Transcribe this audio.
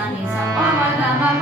sun my.